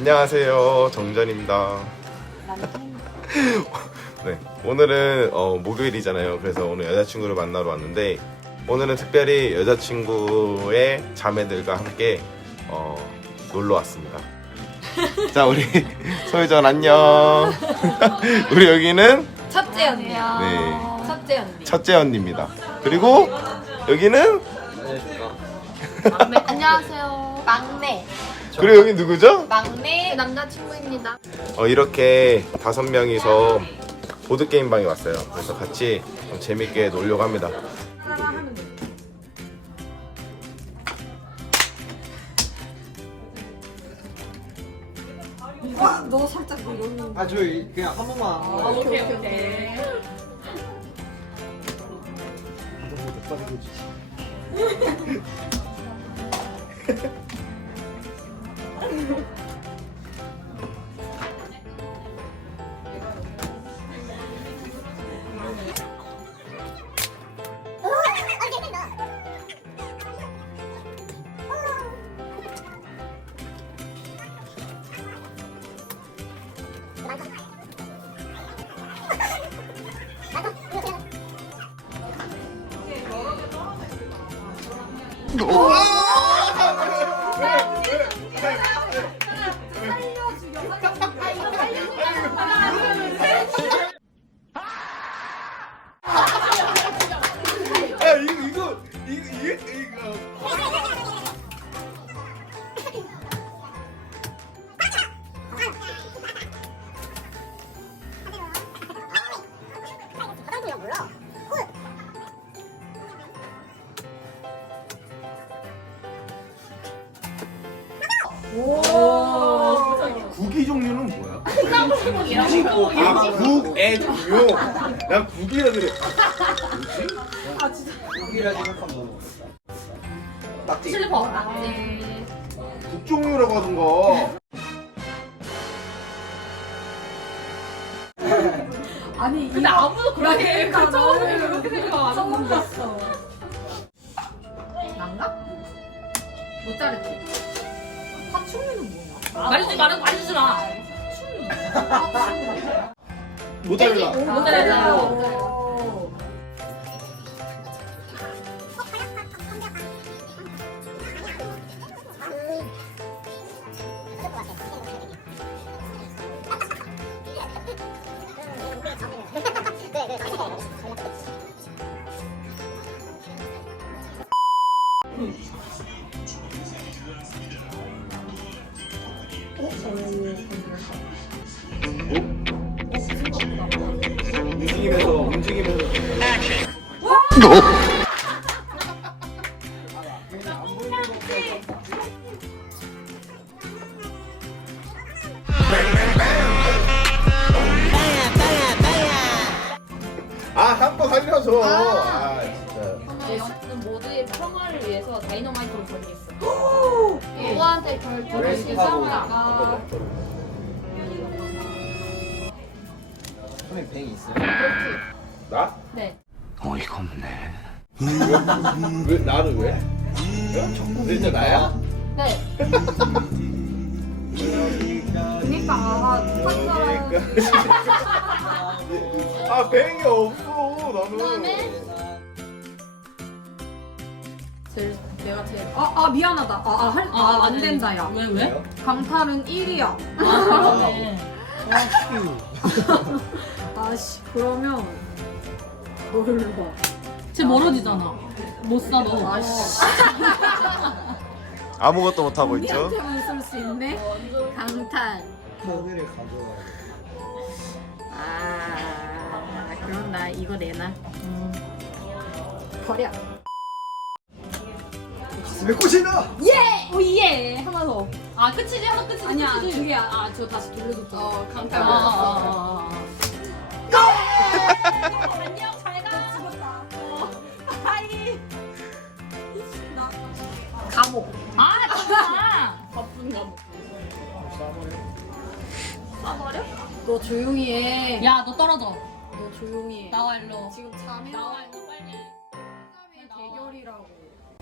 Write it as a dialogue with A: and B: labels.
A: 안녕하세요, 정전입니다. 네, 오늘은 목요일이잖아요. 그래서 오늘 여자친구를 만나러 왔는데 오늘은 특별히 여자친구의 자매들과 함께 놀러 왔습니다. 자, 우리 소유전 안녕. 우리 여기는
B: 첫째 언니요.
A: 네,
B: 첫째 언니.
A: 첫째 언니입니다. 그리고 여기는
B: 막내. 안녕하세요. 막내.
A: 그리고 여기 누구죠?
B: 막내 남자친구입니다.
A: 이렇게 5명이서 보드게임 방에 왔어요. 그래서 같이 좀 재밌게 놀려고 합니다.
B: 너 살짝 이런.
C: 아 저희 그냥 한 번만.
B: 오케이.
A: 국이 종류는 뭐야? 국의 종류? 난 국이라 그래. 뭐지?
C: 고기라 생각하면 너무 먹었다. 낙지.
B: 슬퍼. 낙지.
A: 국 종류라고 하던가.
B: 아니 근데 아무도 그렇게 처음에 그렇게 생각 안 했어. 난가? 못 자르지. 파충류는 뭐야? 말해주지 마.
A: 모짜렐라.
B: 모짜렐라.
A: 움직이면서. 한 번 살려줘.
B: 영화는 모두의 평화를 위해서 다이너마이트를 버리겠어. 누구한테 별 주고 싶다가
C: 선생님 뱅이 있어요?
A: 나?
B: 네.
D: 어이가 없네.
A: 왜 나를 왜? 진짜 나야?
B: 네. 그니까 한 사람.
A: 뱅이 없어 나는.
B: 그다음에 내가 제일.
E: 미안하다. 안 된다, 야.
B: 왜?
E: 강탈은 1이야.
B: 그러네.
E: 아씨, 그러면 뭘 봐.
B: 쟤 멀어지잖아. 못 사 너.
E: 아씨.
A: 아무것도 못 하고 있죠.
E: 우리한테만 쓸 수 있네. 강탈.
C: 오늘을 가져와야
E: 그럼 나 이거 내놔. 버려.
C: 왜 꽃이나?
E: 오예! 하나 더.
B: 아 끝이지 하나 끝이지.
E: 아니야,
B: 끝이지.
E: 2개야. 저 다시 돌려줬잖아. 강탈.
B: 안녕 잘 가.
E: 감옥.
B: 진짜. 바쁜 감옥. 싸버려?
E: 너 조용히 해.
B: 야 너 떨어져.
E: 너 조용히 해.
B: 나와 일로.
E: 지금 자매
B: 나와 일로 빨리.
E: 대결이라고.